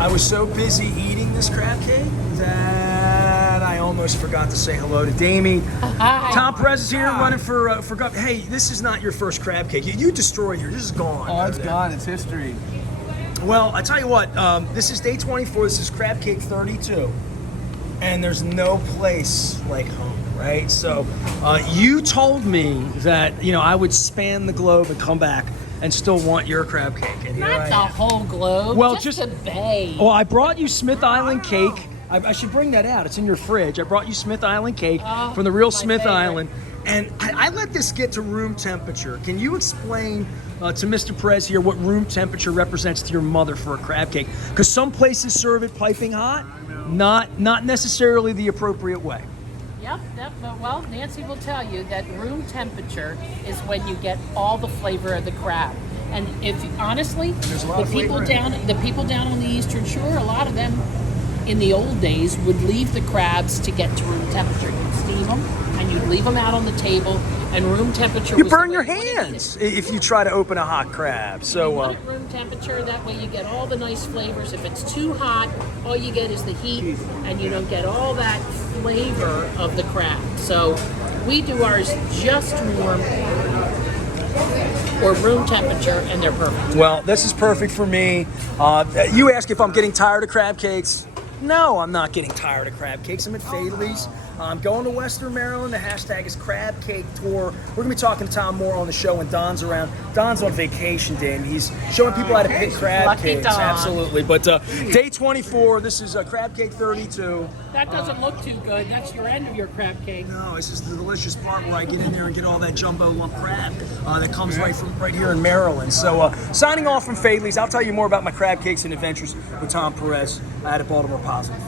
I was so busy eating this crab cake that I almost forgot to say hello to Damie. Tom Perez is here running for governor. Hey, this is not your first crab cake. You destroyed yours. This is gone. Oh, it's gone. It's history. Well, I tell you what, this is day 24. This is crab cake 32. And there's no place like home, right? So you told me that, you know, I would span the globe and come back and still want your crab cake. And here Not I the am. whole globe, Well, just a bay. Well, I brought you Smith Island cake. I should bring that out. It's in your fridge. I brought you Smith Island cake from the real my Smith favorite. Island. And I let this get to room temperature. Can you explain to Mr. Perez here what room temperature represents to your mother for a crab cake? Because some places serve it piping hot, not necessarily the appropriate way. Yep. Well, Nancy will tell you that room temperature is when you get all the flavor of the crab. And if honestly, There's a lot the of people flavor in down on the Eastern Shore, a lot of them in the old days would leave the crabs to get to room temperature. You'd steam them and you'd leave them out on the table, and room temperature. You was the burn way your you wanted to eat it. hands if you try to open a hot crab. You So want it room temperature, that way you get all the nice flavors. If it's too hot, all you get is the heat, and you don't get all that flavor of the crab. So we do ours just warm or room temperature, and they're perfect. well, this is perfect for me. You ask if I'm getting tired of crab cakes. No, I'm not getting tired of crab cakes. I'm at Faidley's. I'm going to Western Maryland. The hashtag is Crab Cake Tour. We're going to be talking to Tom more on the show when Don's around. Don's on vacation, Dan. He's showing people how to pick crab Lucky cakes. Don. Absolutely. But day 24, this is Crab Cake 32. That doesn't look too good. That's your end of your crab cake. No, this is the delicious part where I get in there and get all that jumbo lump crab that comes right here in Maryland. So signing off from Faidley's. I'll tell you more about my crab cakes and adventures with Tom Perez out at Baltimore Positive.